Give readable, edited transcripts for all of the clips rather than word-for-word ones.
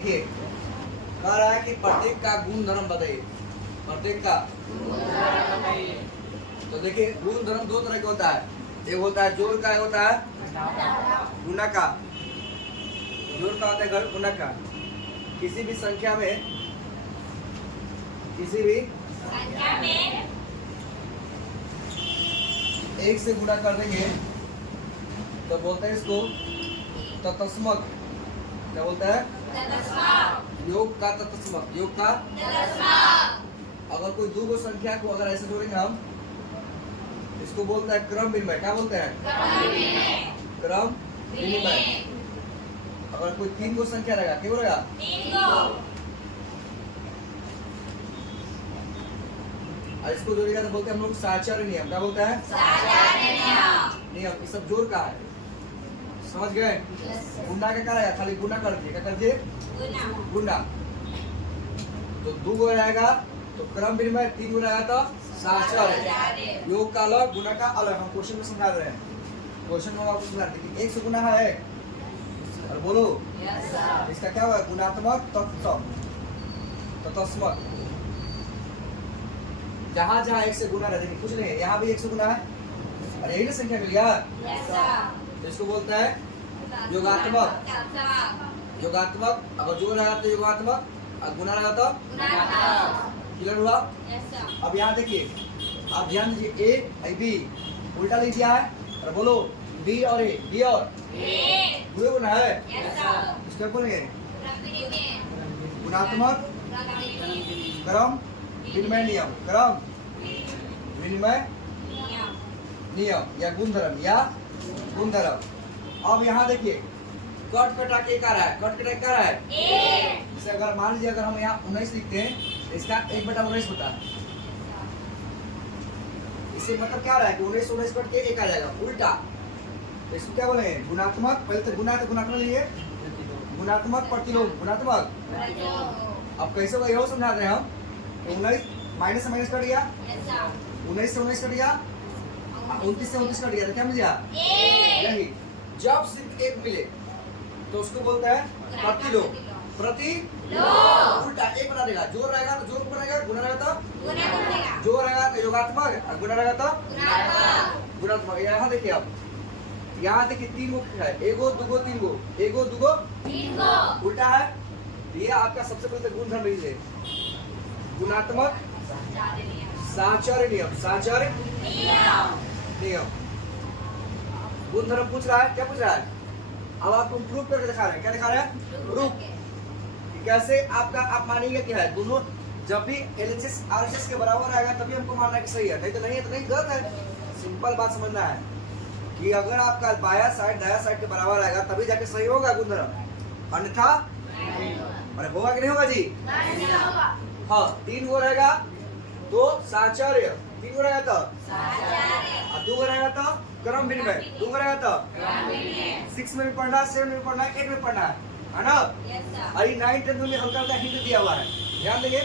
देखिए कह रहा है कि प्रत्येक का गुण धर्म बताइए। प्रत्येक का तो देखिए गुण धर्म दो तरह का होता है। एक होता है जोड़ का, एक होता है गुणा का। जोड़ का होता है गुणा का। किसी भी संख्या में एक से गुणा कर देंगे तो बोलते हैं इसको तत्समक। क्या बोलता है? योग का तत्समक। योग का अगर कोई दो संख्या को अगर ऐसे जोड़ेंगे हम, इसको बोलते हैं क्रम विनिमय। क्या बोलते हैं? क्रम विनिमय। अगर कोई तीन को संख्या रहेगा, क्या बोलेगा? और इसको जोड़ेगा तो बोलते हैं हम लोग साचार्य नियम। क्या बोलते हैं? नियम। ये सब जोड़ का है, समझ गए? गुना का क्या रहेगा? खाली गुना कर दिए। क्या कर दिए? गुना। तो दो गो रहेगा तो क्रम विनिमय, तीन गो रहेगा तो साचार्य। योग का अलग, गुना का अलग। हम क्वेश्चन में समझा रहे हैं। क्वेश्चन में आपको समझा रहे हैं एक से गुना है और बोलो इसका क्या हुआ? गुणात्मक तत्समक। जहाँ जहाँ एक से गुना है, देखिए कुछ नहीं है, यहाँ भी एक से गुना है और यही ना संख्या मिल गया। तो इसको बोलता है योगात्मक। योगात्मक अगर जोड़ रहेगा तो योगात्मक और गुना रहेगा तो क्लियर हुआ? अब यहाँ देखिए, आप ध्यान दीजिए, ए बी उल्टा लिख दिया है और बोलो बी और ए। बी और दो गुना है, इसको बोलेंगे गुणात्मक क्रम विनिमय नियम। क्रम विनिमय नियम या गुणधर्म या गुणधर्म। अब यहाँ देखिए कट कटा के क्या रहा है? कट कटा क्या रहा है? जैसे अगर मान लीजिए अगर हम यहाँ 19 लिखते हैं, इसका 1/19 होता है। इससे मतलब क्या रहा है कि 19 कट के 1 आ जाएगा उल्टा। तो इसको क्या बोलेंगे? गुणात्मक। पहले तो गुना है तो गुणात्मक लिए गुणात्मक प्रतिलोम। गुणात्मक। अब कैसे होगा यह समझा रहे हैं हम। 19 माइनस से माइनस कट गया, 19 से 19 कट गया, 29 से 29 कट गया तो क्या मिल गया? यही। जब सिर्फ एक मिले तो उसको बोलता है प्रतिलोम। उल्टा एक बना देगा। जोड़ रहेगा तो जोड़ बनेगा, गुना रहेगा तो जोड़ रहेगा तो योगात्मक और गुना रहेगा तो गुणात्मक। यहाँ देखिए, अब यहाँ देखिए तीन गो है, एगो दुगो तीन गो, एगो दुगो तीन गो उल्टा है। ये आपका सबसे पहले गुणधर्म है, गुणात्मक साचार्य नियम। साचार्य नियम गुणधर्म पूछ रहा है। क्या पूछ रहा है? अब आपको प्रूफ करके दिखा रहे हैं। क्या दिखा रहे हैं? प्रूफ। कैसे आपका आप मानिएगा क्या है? दोनों जब भी LHS RHS के बराबर आएगा तभी हमको मानना है कि सही है, नहीं तो नहीं है तो नहीं, गलत है। सिंपल बात समझना है कि अगर आपका बाया साइड दाया साइड के बराबर आएगा तभी जाके सही होगा गुणधर्म, अन्यथा अरे होगा कि नहीं होगा जी? हाँ, तीन गो रहेगा तो साचार्य, तीन गो रहेगा तो दो गो रहेगा तो क्रम विनिमय, दो गो रहेगा तो 6 में भी पढ़ना, 7 में भी पढ़ना, 8 में पढ़ना है ना? अरे 9, 10 में हल्का हल्का हिंट दिया हुआ है, ध्यान देंगे।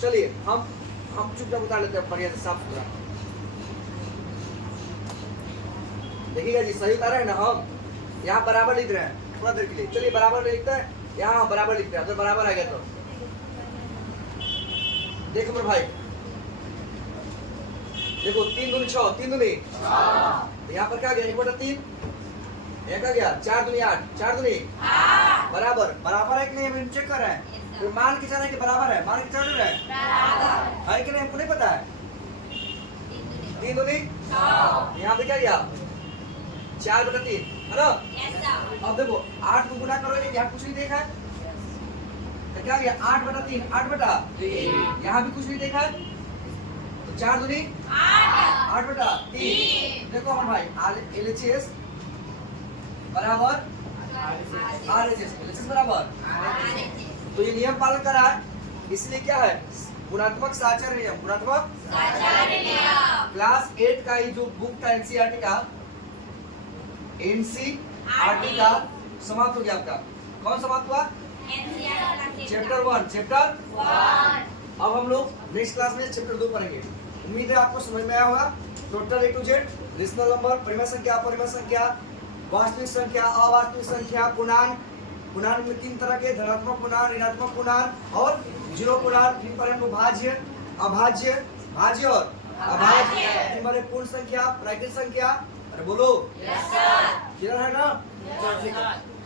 चलिए हम चुपचाप बता लेते हैं बढ़िया से साफ सुथरा। देखिएगा जी, सही उतारा है ना? हम यहाँ बराबर लिख रहे हैं थोड़ा देर के लिए। चलिए बराबर लिखते हैं, यहाँ बराबर लिखते हैं। अगर बराबर आ गया तो देखो मेरे भाई, देखो 3 दूनी 6, 3 दूनी यहाँ पर क्या गया? 1/3। यहाँ क्या गया? 4 दूनी 8, 4 दूनी बराबर। बराबर है कि नहीं हम चेक कर रहे हैं। तो मान के चल रहे हैं कि बराबर है, मान के चल रहे हैं है कि नहीं? हमको नहीं पता है। 3 दूनी यहाँ पे क्या गया? 4/3 है ना? अब देखो 8 को गुना करोगे, यहाँ कुछ नहीं देखा है तो क्या गया? 8/3, 8/3। यहाँ भी कुछ नहीं देखा है तो 4 दूनी 8/3। देखो हम भाई LHS बराबर RHS, LHS बराबर। तो ये नियम पालन करा है, इसलिए क्या है? गुणात्मक साचार्य नियम। गुणात्मक क्लास 8 का ये जो बुक था NCERT का समाप्त हो गया। आपका कौन समाप्त हुआ? चैप्टर 1। अब हम लोग नेक्स्ट क्लास में चैप्टर 2 पढ़ेंगे। उम्मीद है आपको समझ में आया होगा। Total A to Z, rational number, परिमेय संख्या, अपरिमेय संख्या, वास्तविक संख्या, अवास्तविक संख्या, पूर्णांक, पूर्णांक में 3 तरह के, धनात्मक पूर्णांक, ऋणात्मक पूर्णांक और जीरो पूर्णांक। फिर पर हमको भाज्य, अभाज्य, भाज्य और अभाज्य। फिर हमारे पूर्ण संख्या, प्राकृत संख्या। अरे बोलो, क्लियर है ना? चलो ठीक है।